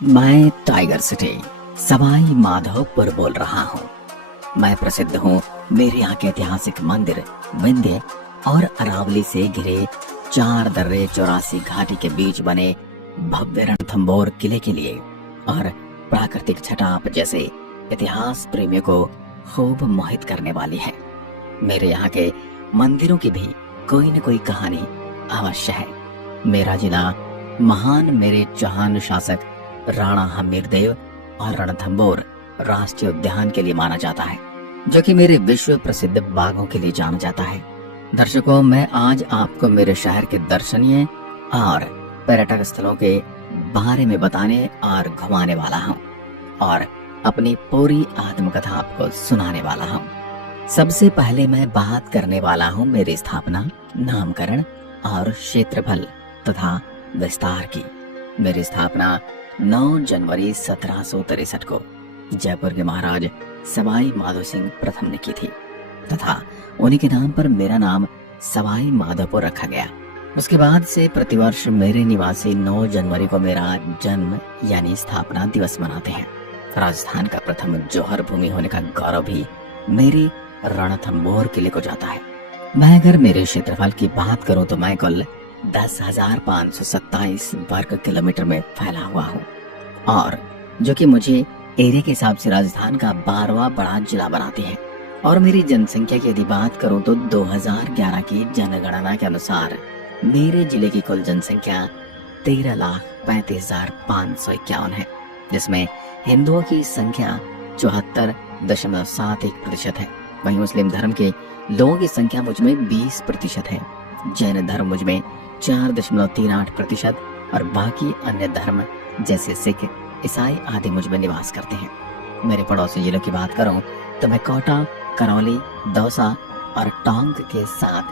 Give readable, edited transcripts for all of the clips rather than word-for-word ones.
मैं tiger city Sawai Madhopur बोल रहा हूँ। मैं प्रसिद्ध हूँ मेरे यहाँ के ऐतिहासिक मंदिर विंध्य और अरावली से घिरे 4 दर्रे 84 घाटी के बीच बने भव्य रणथंभौर किले के लिए और प्राकृतिक छटाप जैसे इतिहास प्रेमियों को खूब मोहित करने वाली है। मेरे यहाँ के मंदिरों की भी कोई न कोई कहानी अवश्य है। मेरा जिला महान मेरे चौहान शासक राणा हमीरदेव और रणथंभौर राष्ट्रीय उद्यान के लिए माना जाता है, जो कि मेरे विश्व प्रसिद्ध बागों के लिए जाना जाता है। दर्शकों, मैं आज आपको मेरे शहर के दर्शनीय और पर्यटक स्थलों के बारे में बताने और घुमाने वाला हूँ और अपनी पूरी आत्मकथा आपको सुनाने वाला हूँ। सबसे पहले मैं बात करने वाला हूँ मेरी स्थापना, नामकरण और क्षेत्रफल तथा विस्तार की। मेरी स्थापना 9 जनवरी 1763 को जयपुर के महाराज सवाई माधो सिंह प्रथम ने की थी तथा उन्हीं के नाम पर मेरा नाम सवाई माधोपुर रखा गया। उसके बाद से प्रतिवर्ष मेरे निवासी 9 जनवरी को मेरा जन्म यानी स्थापना दिवस मनाते हैं। राजस्थान का प्रथम जौहर भूमि होने का गौरव भी मेरे रणथंभौर किले को जाता है। मैं अगर मेरे क्षेत्रफल की बात करूं तो मैं कुल 10,527 वर्ग किलोमीटर में फैला हुआ हूँ और जो कि मुझे एरिया के हिसाब से राजस्थान का 12वां बड़ा जिला बनाती है। और मेरी जनसंख्या की यदि बात करूं तो 2011 की जनगणना के अनुसार मेरे जिले की कुल जनसंख्या 13,35,551 है, जिसमें हिंदुओं की संख्या 74.71% है। वहीं मुस्लिम धर्म के लोगों की संख्या मुझ में 20% है। जैन धर्म मुझ में 4.38% और बाकी अन्य धर्म जैसे सिख, ईसाई आदि मुझ में निवास करते हैं। मेरे पड़ोसी जिलों की बात करूं तो मैं कोटा, करौली, दौसा और टोंक के साथ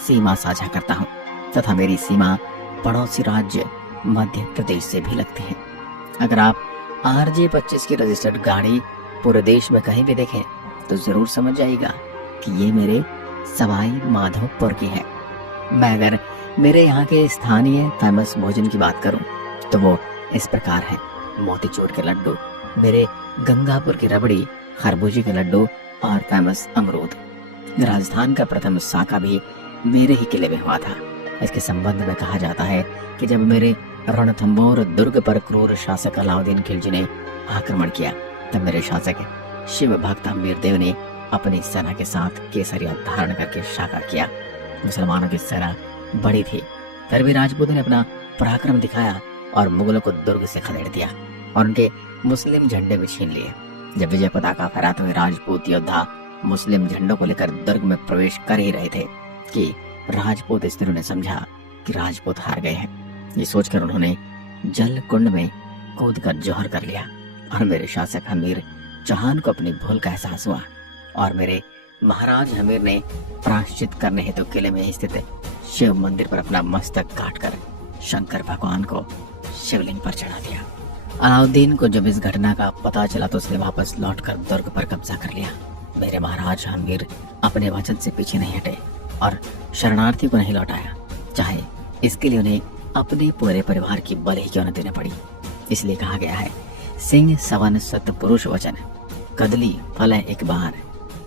सीमा साझा करता हूं तथा मेरी सीमा पड़ोसी राज्य मध्य प्रदेश से भी लगती है। अगर आप RJ25 की रजिस्टर्ड गाड़ी पूरे देश में कहीं भी देखें तो जरूर समझ जाइएगा कि ये मेरे सवाई माधोपुर की है। मैं अगर मेरे यहाँ के स्थानीय फेमस भोजन की बात करूं तो वो इस प्रकार है। मोतीचूर के लड्डू, मेरे गंगापुर की रबड़ी, खरबूजे के लड्डू और फेमस अमरूद। राजस्थान का प्रथम साका भी मेरे ही किले में हुआ था। इसके संबंध में कहा जाता है कि जब मेरे रणथंभौर दुर्ग पर क्रूर शासक अलाउद्दीन खिलजी ने आक्रमण किया तब मेरे शासक शिव भक्त हमीरदेव ने अपनी सेना के साथ केसरिया धारण करके साका किया। मुसलमानों की सेना बड़ी थी, फिर भी राजपूतों ने अपना पराक्रम दिखाया और मुगलों को दुर्ग से खदेड़ दिया और उनके मुस्लिम झंडे भी छीन लिए। जब विजय पताका फहराते हुए राजपूत योद्धा मुस्लिम झंडों को लेकर दुर्ग में प्रवेश कर ही रहे थे कि राजपूत स्त्रियों ने समझा कि राजपूत हार गए हैं। ये सोचकर उन्होंने जल कुंड में कूदकर जौहर कर लिया और मेरे शासक हमीर चौहान को अपनी भूल का एहसास हुआ और मेरे महाराज हमीर ने प्रायश्चित करने हेतु किले में स्थित शिव मंदिर पर अपना मस्तक काटकर शंकर भगवान को शिवलिंग पर चढ़ा दिया। अलाउद्दीन को जब इस घटना का पता चला तो उसने वापस लौटकर दुर्ग पर कब्जा कर लिया। मेरे महाराज हमीर अपने वचन से पीछे नहीं हटे और शरणार्थी को नहीं लौटाया, चाहे इसके लिए उन्हें अपने पूरे परिवार की बलि क्यों न देनी पड़ी। इसलिए कहा गया है, सिंह सवन सत पुरुष वचन, कदली फल एक बार,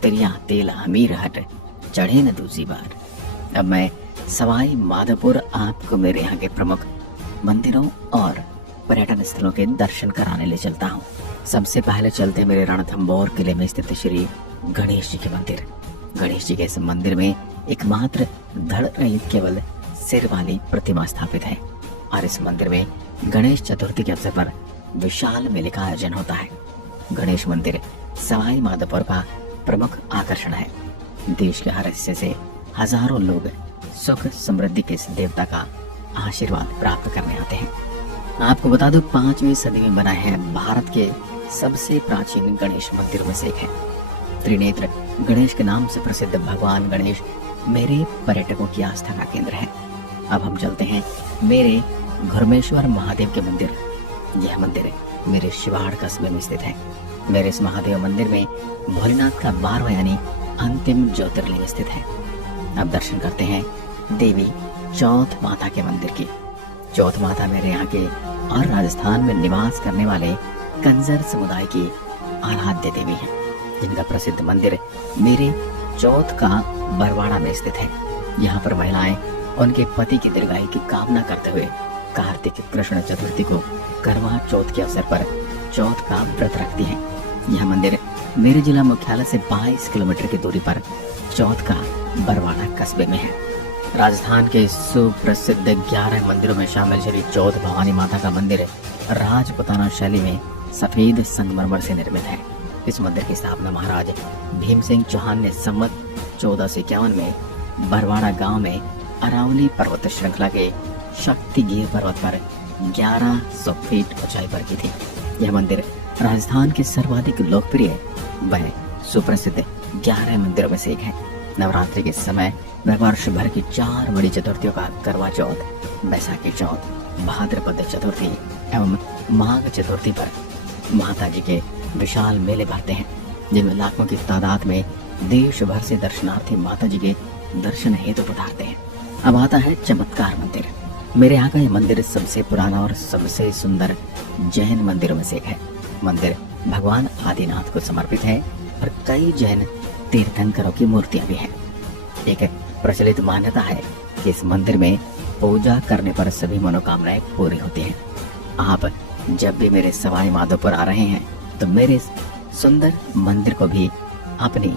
तिरिया तेल हमीर हट, चढ़े न दूसरी बार। अब मैं सवाई माधोपुर आपको मेरे यहाँ के प्रमुख मंदिरों और पर्यटन स्थलों के दर्शन कराने ले चलता हूँ। सबसे पहले चलते मेरे रणथंभौर किले में स्थित श्री गणेश जी के मंदिर। गणेश जी के इस मंदिर में एकमात्र धड़ रहित केवल सिर वाली प्रतिमा स्थापित है और इस मंदिर में गणेश चतुर्थी के अवसर पर विशाल मेले का आयोजन होता है। गणेश मंदिर सवाई माधोपुर का प्रमुख आकर्षण है। देश के हर हिस्से से हजारों लोग सुख समृद्धि के इस देवता का आशीर्वाद प्राप्त करने आते हैं। आपको बता दूं, 5वीं सदी में बना है भारत के सबसे प्राचीन गणेश मंदिरों में से एक है। त्रिनेत्र गणेश के नाम से प्रसिद्ध भगवान गणेश मेरे पर्यटकों की आस्था का केंद्र है। अब हम चलते हैं मेरे घुरमेश्वर महादेव के मंदिर। यह मंदिर मेरे शिवाड़ कस्बे में स्थित है। मेरे इस महादेव मंदिर में भोलेनाथ का 12वां यानी अंतिम ज्योतिर्लिंग स्थित है। अब दर्शन करते हैं देवी चौथ माता के मंदिर की। चौथ माता मेरे यहाँ के और राजस्थान में निवास करने वाले कंजर समुदाय की आराध्य देवी है, जिनका प्रसिद्ध मंदिर मेरे चौथ का बरवाड़ा में स्थित है। यहाँ पर महिलाएं उनके पति की दीर्घायु की कामना करते हुए कार्तिक कृष्ण चतुर्थी को करवा चौथ के अवसर पर चौथ का व्रत रखती हैं। यह मंदिर मेरे जिला मुख्यालय से 22 किलोमीटर की दूरी पर चौथ का बरवाड़ा कस्बे में है। राजस्थान के सुप्रसिद्ध 11 मंदिरों में शामिल श्री चौथ भवानी माता का मंदिर राजपुताना शैली में सफेद संगमरमर से निर्मित है। इस मंदिर की स्थापना महाराज भीम सिंह चौहान ने संवत 1451 में बरवाड़ा गांव में अरावली पर्वत श्रृंखला के शक्तिगिर पर्वत पर 1100 फीट ऊंचाई पर की थी। यह मंदिर राजस्थान के सर्वाधिक लोकप्रिय व सुप्रसिद्ध 11 मंदिरों में से एक है। नवरात्रि के समय व वर्ष भर की 4 बड़ी चतुर्थियों का करवा चौथ, बैसाखी चौथ, भाद्रपद चतुर्थी एवं माघ चतुर्थी पर माता जी के विशाल मेले भरते हैं, जिनमें लाखों की तादाद में देश भर से दर्शनार्थी माता जी के दर्शन हेतु पधारते हैं। अब आता है चमत्कार मंदिर। मेरे यहाँ का यह मंदिर सबसे पुराना और सबसे सुंदर जैन मंदिरों में से एक है। मंदिर भगवान आदिनाथ को समर्पित है और कई जैन तीर्थंकरों की मूर्तियां भी हैं। एक प्रचलित मान्यता है कि इस मंदिर में पूजा करने पर सभी मनोकामनाएं पूरी होती हैं। आप जब भी मेरे सवाई माधोपुर आ रहे हैं तो मेरे इस सुंदर मंदिर को भी अपनी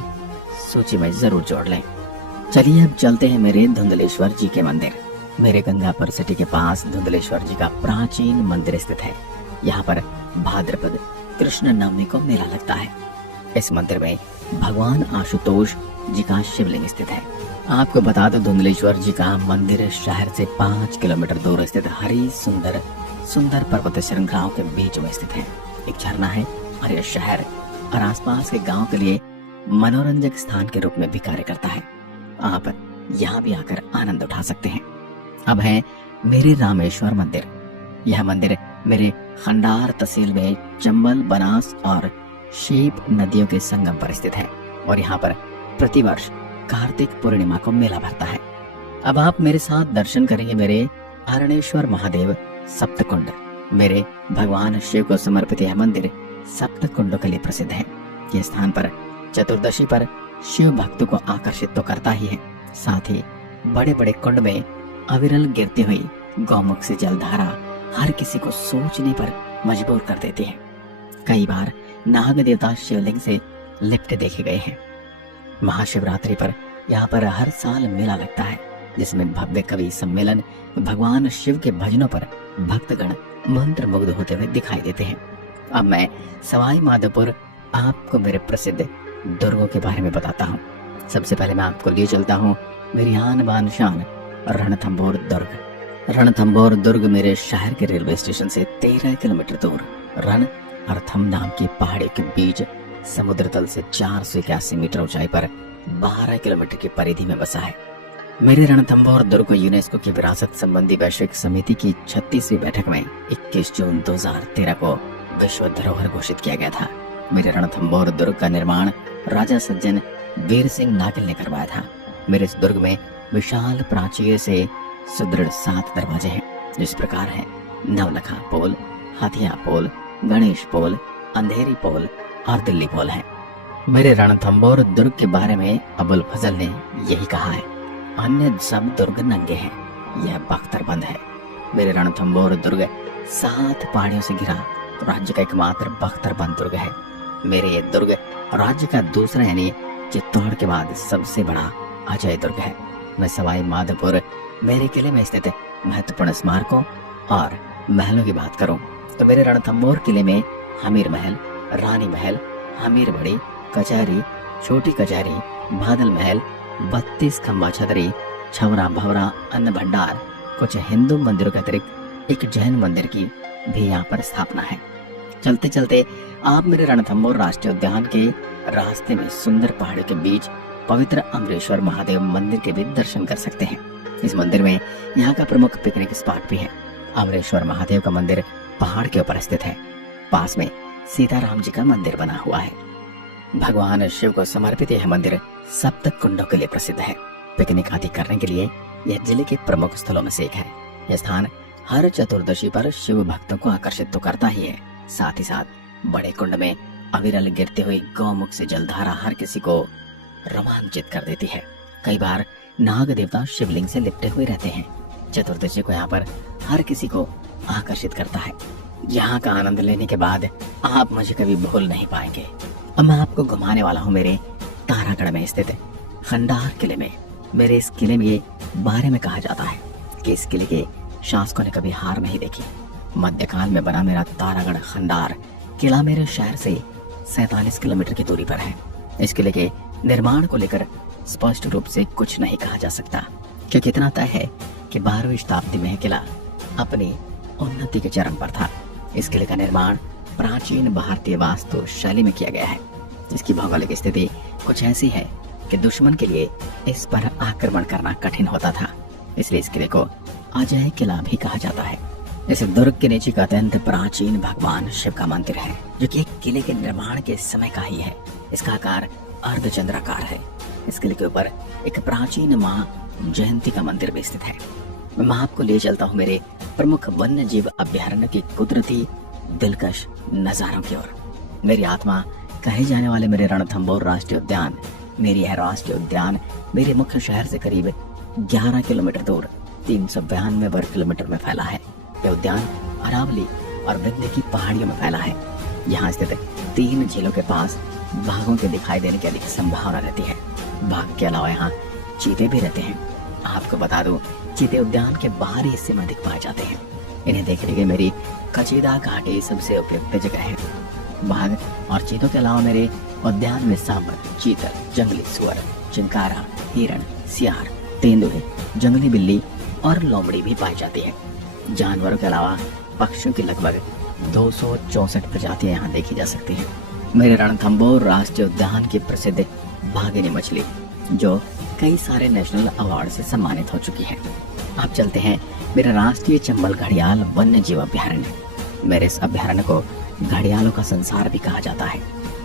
सूची में जरूर जोड़ लें। चलिए अब चलते हैं मेरे धुंधलेश्वर जी के मंदिर। मेरे गंगापुर सिटी के पास धुंधलेश्वर जी का प्राचीन मंदिर स्थित है। यहाँ पर भाद्रपद कृष्ण नवमी को मेला लगता है। इस मंदिर में भगवान आशुतोष जी का शिवलिंग स्थित है। आपको बता दो, धुंधलेश्वर जी का मंदिर शहर से 5 किलोमीटर दूर स्थित हरी सुंदर सुंदर पर्वत श्रृंखलाओं के बीच में स्थित है। एक झरना है और यह शहर और आसपास के गांव के लिए मनोरंजक स्थान के रूप में भी कार्य करता है। आप यहाँ भी आकर आनंद उठा सकते हैं। अब है मेरे रामेश्वर मंदिर। यह मंदिर मेरे खंडार तहसील में चंबल, बनास और शीप नदियों के संगम पर स्थित है और यहाँ पर प्रतिवर्ष कार्तिक पूर्णिमा को मेला भरता है। अब आप मेरे साथ दर्शन करेंगे मेरे अरणेश्वर महादेव सप्तकुंड। मेरे भगवान शिव को समर्पित यह मंदिर सप्त कुंडों के लिए प्रसिद्ध है। यह स्थान पर चतुर्दशी पर शिव भक्तों को आकर्षित तो करता ही है, साथ ही बड़े बड़े कुंड में अविरल गिरती हुई गौमुख से जलधारा हर किसी को सोचने पर मजबूर कर देती है। कई बार नाग देवता शिवलिंग से लिप्त देखे गए हैं। महाशिवरात्रि पर यहाँ पर हर साल मेला लगता है, जिसमें भव्य कवि सम्मेलन भगवान शिव के भजनों पर भक्तगण मंत्र मुग्ध होते हुए दिखाई देते हैं। अब मैं सवाई माधोपुर आपको मेरे प्रसिद्ध दुर्गों के बारे में बताता हूँ। सबसे पहले मैं आपको लिए चलता हूँ मेरी आन बान शान रणथंभौर दुर्ग। रणथंभौर दुर्ग मेरे शहर के रेलवे स्टेशन से 13 किलोमीटर दूर रण और थम नाम की पहाड़ी के बीच समुद्र तल से 481 मीटर ऊंचाई पर 12 किलोमीटर की परिधि में बसा है। मेरे रणथंभौर दुर्ग को यूनेस्को की विरासत संबंधी वैश्विक समिति की 36वीं बैठक में 21 जून 2013 को विश्व धरोहर घोषित किया गया था। मेरे रणथंभौर दुर्ग का निर्माण राजा सज्जन वीर सिंह नागिल ने करवाया था। मेरे इस दुर्ग में विशाल प्राचीर से सुदृढ़ 7 दरवाजे हैं, जिस प्रकार है नवलखा पोल, हथिया पोल, गणेश पोल, अंधेरी पोल और दिल्ली पोल है। मेरे रणथंभौर दुर्ग के बारे में अबुल फजल ने यही कहा है, अन्य सब दुर्ग नंगे हैं, यह बख्तरबंद है। मेरे रणथंभौर दुर्ग 7 पहाड़ियों से घिरा राज्य का एकमात्र बख्तरबंद दुर्ग है। मेरे ये दुर्ग राज्य का दूसरा यानी चित्तौड़ के बाद सबसे बड़ा अजय दुर्ग है। मैं सवाई माधोपुर मेरे किले में स्थित महत्वपूर्ण स्मारकों और महलों की बात करूं तो मेरे रणथंभौर किले में हमीर महल, रानी महल, हमीर बड़ी, कचहरी, छोटी कचहरी, बादल महल, 32 खंबा छतरी, छवरा भवरा, अन्न भंडार, कुछ हिंदू मंदिरों के अतिरिक्त एक जैन मंदिर की भी यहाँ पर स्थापना है। चलते चलते आप मेरे रणथंभौर राष्ट्रीय उद्यान के रास्ते में सुंदर पहाड़ियों के बीच पवित्र अमरेश्वर महादेव मंदिर के भी दर्शन कर सकते हैं। इस मंदिर में यहाँ का प्रमुख पिकनिक स्पॉट भी है। अमरेश्वर महादेव का मंदिर पहाड़ के ऊपर स्थित है। पास में सीताराम जी का मंदिर बना हुआ है। भगवान शिव को समर्पित यह मंदिर सप्त कुंडों के लिए प्रसिद्ध है। पिकनिक आदि करने के लिए यह जिले के प्रमुख स्थलों में से एक है। यह स्थान हर चतुर्दशी पर शिव भक्तों को आकर्षित तो करता ही है, साथ ही साथ बड़े कुंड में अविरल गिरती हुई गौमुख से जलधारा हर किसी को रोमांचित कर देती है। कई बार नाग देवता शिवलिंग से लिपटे हुए रहते हैं। चतुर्दशी को यहाँ पर हर किसी को आकर्षित करता है। यहाँ का आनंद लेने के बाद आप मुझे कभी भूल नहीं पाएंगे। अब मैं आपको घुमाने वाला हूँ मेरे तारागढ़ में स्थित खंडार किले में। मेरे इस किले में बारे में कहा जाता है कि इस किले के शासकों ने कभी हार नहीं देखी। मध्यकाल में बना मेरा तारागढ़ खंडार किला मेरे शहर से 47 किलोमीटर की दूरी पर है। इस किले के निर्माण को लेकर स्पष्ट रूप से कुछ नहीं कहा जा सकता, क्योंकि इतना तय है कि 12वीं शताब्दी में किला अपनी उन्नति के चरम पर था। इस किले का निर्माण प्राचीन भारतीय वास्तु शैली में किया गया है। इसकी भौगोलिक स्थिति कुछ ऐसी है कि दुश्मन के लिए इस पर आक्रमण करना कठिन होता था, इसलिए इस किले को अजय किला भी कहा जाता है। इस दुर्ग के नीचे का अत्यंत प्राचीन भगवान शिव का मंदिर है, जो कि एक किले के निर्माण के समय का ही है। इसका आकार अर्धचंद्राकार है। इस किले के ऊपर एक प्राचीन मां जयंती का मंदिर भी स्थित है। मैं आपको ले चलता हूँ मेरे प्रमुख वन्य जीव अभ्यारण्य की कुदरती दिलकश नजारों की ओर। मेरी आत्मा कहे जाने वाले मेरे रणथंभौर राष्ट्रीय उद्यान, मेरी यह राष्ट्रीय उद्यान मेरे मुख्य शहर से करीब 11 किलोमीटर दूर 392 वर्ग किलोमीटर में फैला है। यह उद्यान अरावली और विंध्य की पहाड़ियों में फैला है। यहाँ स्थित 3 झीलों के पास बाघों के दिखाई देने की अधिक संभावना रहती है। बाघ के अलावा यहाँ चीते भी रहते हैं। आपको बता दूं, चीते उद्यान के बाहरी हिस्से में अधिक पाए जाते हैं। इन्हें देखने के मेरी कचेदा घाटी सबसे उपयुक्त जगह है। बाघ और चीतों के अलावा मेरे उद्यान में सांबर, चीतल, जंगली सुअर, चिंकारा, हिरण, सियार, तेंदुए, जंगली बिल्ली और लोमड़ी भी पाई जाती है। जानवरों के अलावा पक्षियों की लगभग 264 प्रजातियां यहाँ देखी जा सकती हैं। मेरे रणथंभौर राष्ट्रीय उद्यान की प्रसिद्ध भागिनी मछली, जो कई सारे नेशनल अवार्ड से सम्मानित हो चुकी है। आप चलते हैं मेरे राष्ट्रीय चंबल घड़ियाल वन्य जीव अभ्यारण्य। मेरे इस अभ्यारण्य को घड़ियालों का संसार भी कहा जाता है।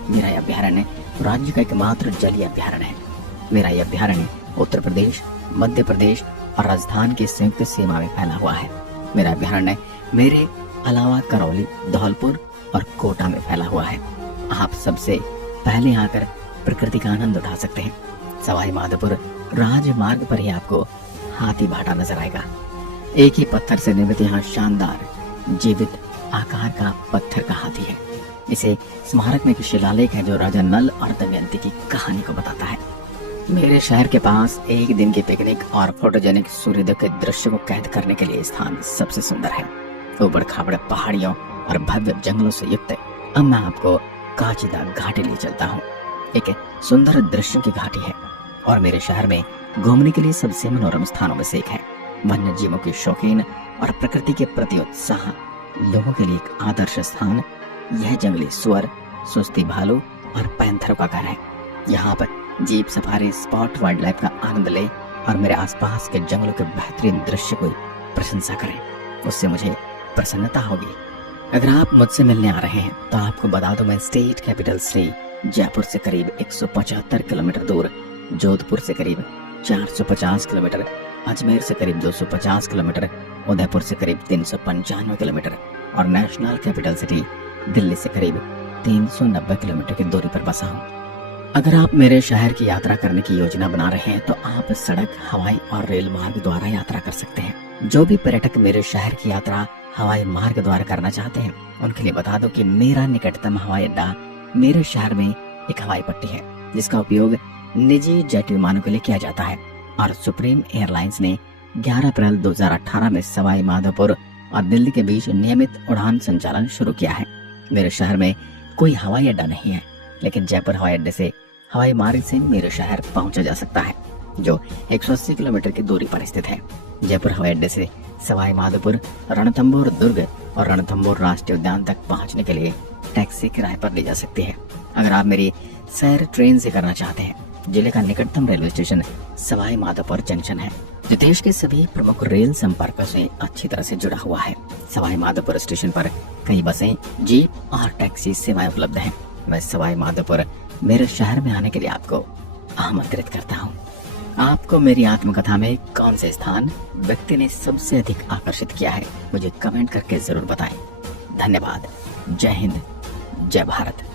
मेरा यह अभ्यारण्य राज्य का एकमात्र जलीय अभ्यारण्य है। मेरा यह अभ्यारण्य उत्तर प्रदेश, मध्य प्रदेश और राजस्थान की संयुक्त सीमा में फैला हुआ है। मेरा अभ्यारण्य मेरे अलावा करौली, धौलपुर और कोटा में फैला हुआ है। आप सबसे पहले आकर प्रकृति का आनंद उठा सकते हैं। सवाई माधोपुर राजमार्ग पर ही आपको हाथी भाटा नजर आएगा। एक ही पत्थर से निर्मित यहाँ शानदार जीवित आकार का पत्थर का हाथी है। इसे स्मारक में एक शिलालेख है जो राजा नल और दमयंती की कहानी को बताता है। मेरे शहर के पास एक दिन की पिकनिक और फोटोजेनिक सूर्योदय के दृश्य को कैद करने के लिए स्थान सबसे सुंदर है। ऊबड़ खाबड़ पहाड़ियों और भव्य जंगलों से युक्त अब मैं आपको काचिदा घाटी ले चलता हूँ। एक सुंदर दृश्यों की घाटी है और मेरे शहर में घूमने के लिए सबसे मनोरम स्थानों में से एक है। वन्य जीवों के शौकीन और प्रकृति के प्रति उत्साह लोगों के लिए एक आदर्श स्थान यह जंगली सुअर, सुस्ती भालू और पैंथरों का घर है। यहाँ पर jeep safari, spot wild life का आनंद ले और मेरे आसपास के जंगलों के बेहतरीन दृश्य को प्रशंसा करें। उससे मुझे प्रसन्नता होगी। अगर आप मुझसे मिलने आ रहे हैं तो आपको बता दो, मैं स्टेट कैपिटल से जयपुर से करीब 175 किलोमीटर दूर, जोधपुर से करीब 450 किलोमीटर, अजमेर से करीब 250 किलोमीटर, उदयपुर से करीब 395 किलोमीटर और नेशनल कैपिटल सिटी दिल्ली से करीब 390 किलोमीटर की दूरी पर बसा हूँ। अगर आप मेरे शहर की यात्रा करने की योजना बना रहे हैं तो आप सड़क, हवाई और रेल मार्ग द्वारा यात्रा कर सकते हैं। जो भी पर्यटक मेरे शहर की यात्रा हवाई मार्ग द्वारा करना चाहते हैं उनके लिए बता दो कि मेरा निकटतम हवाई अड्डा मेरे शहर में एक हवाई पट्टी है, जिसका उपयोग निजी जेट विमानों के लिए किया जाता है और सुप्रीम एयरलाइंस ने 11 अप्रैल 2018 में सवाई माधोपुर और दिल्ली के बीच नियमित उड़ान संचालन शुरू किया है। मेरे शहर में कोई हवाई अड्डा नहीं है, लेकिन जयपुर हवाई अड्डे से हवाई मार्ग से मेरे शहर पहुंचा जा सकता है, जो 180 किलोमीटर की दूरी पर स्थित है। जयपुर हवाई अड्डे से सवाई माधोपुर, रणथंभौर दुर्ग और रणथंभौर राष्ट्रीय उद्यान तक पहुंचने के लिए टैक्सी किराए पर ली जा सकती है। अगर आप मेरी सैर ट्रेन से करना चाहते हैं, जिले का निकटतम railway station Sawai Madhopur junction है, जो देश के सभी प्रमुख रेल संपर्कों से अच्छी तरह से जुड़ा हुआ है। सवाई माधोपुर स्टेशन पर कई बसें, जीप और टैक्सी सेवाएं उपलब्ध हैं। मैं सवाई माधोपुर मेरे शहर में आने के लिए आपको आमंत्रित करता हूँ। आपको मेरी आत्मकथा में कौन से स्थान व्यक्ति ने सबसे अधिक आकर्षित किया है, मुझे कमेंट करके जरूर बताएं। धन्यवाद। जय हिंद, जय भारत।